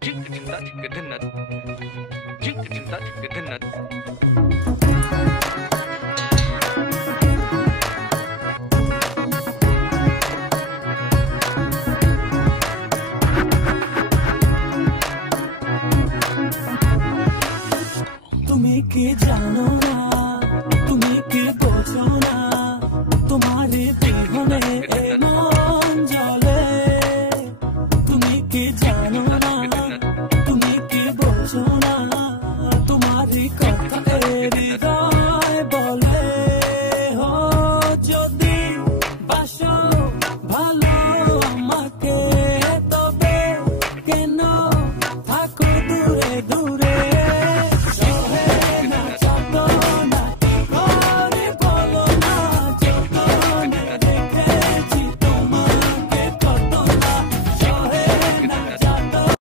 Jink cinta kedenat, jink cinta kedenat. তুমি কি জানো না, তুমি কি বোঝো না।